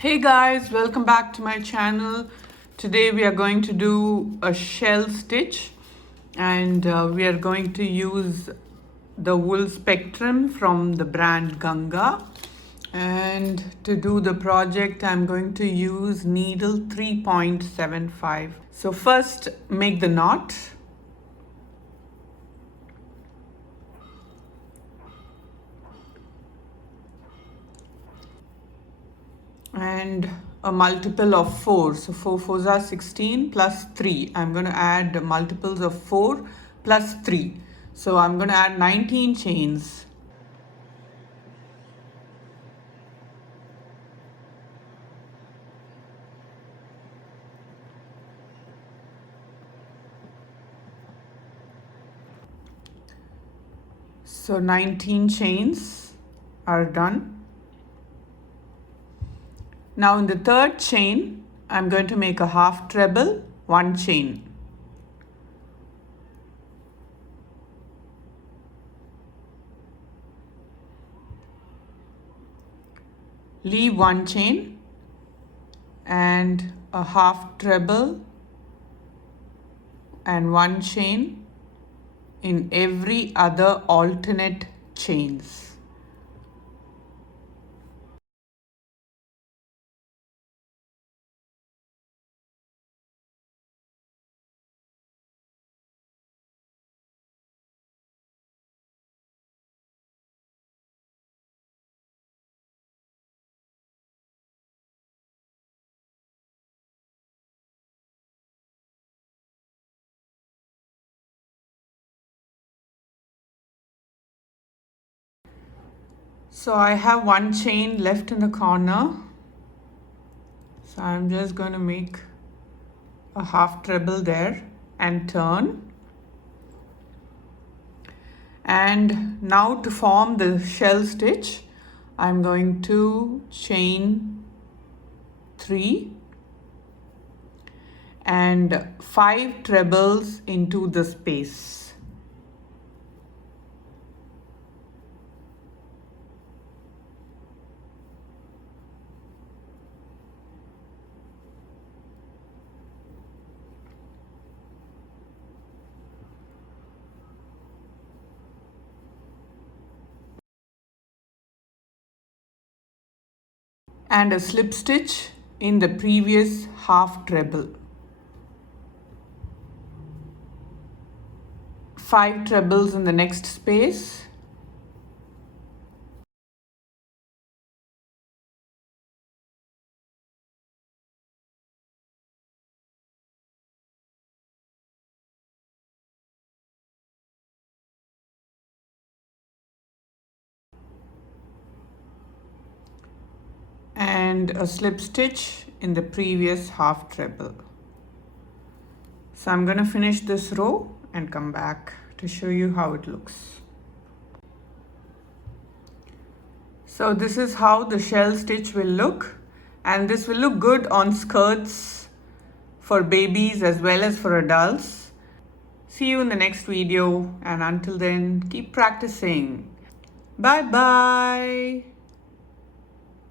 Hey guys, welcome back to my channel. Today we are going to do a shell stitch and we are going to use the wool spectrum from the brand Ganga. And to do the project I'm going to use needle 3.75. So first make the knot. And a multiple of 4. So 4 4s are 16 plus 3. I'm going to add multiples of 4 plus 3. So I'm going to add 19 chains. So 19 chains are done. Now in the third chain, I'm going to make a half treble, 1 chain. Leave 1 chain and a half treble and 1 chain in every other alternate chains. So I have 1 chain left in the corner. So I'm just going to make a half treble there and turn. And now to form the shell stitch, I'm going to chain 3 and 5 trebles into the space. And a slip stitch in the previous half treble. 5 trebles in the next space. And a slip stitch in the previous half treble. So I'm going to finish this row and come back to show you how it looks. So this is how the shell stitch will look, and this will look good on skirts for babies as well as for adults. See you in the next video, and until then keep practicing. Bye bye.